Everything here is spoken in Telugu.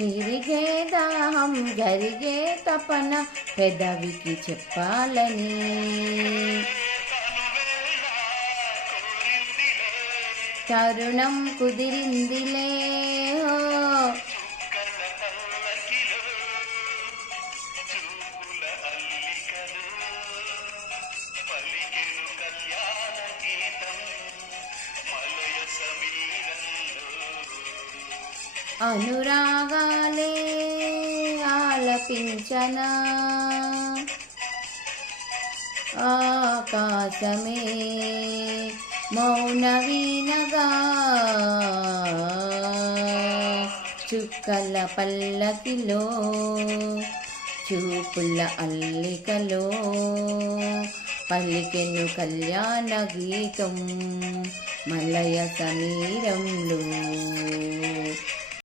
తిరిగే దాహం జరిగే తపన పెదవికి చెప్పాలని తరుణం కుదిరిందిలే హో అనురాగాలే ఆలపించనా ఆకాశమే మౌన వీణగా చుక్కల పల్లకిలో చూపుల అల్లికలో పలికెను కళ్యాణ గీతం మలయ సమీరంలో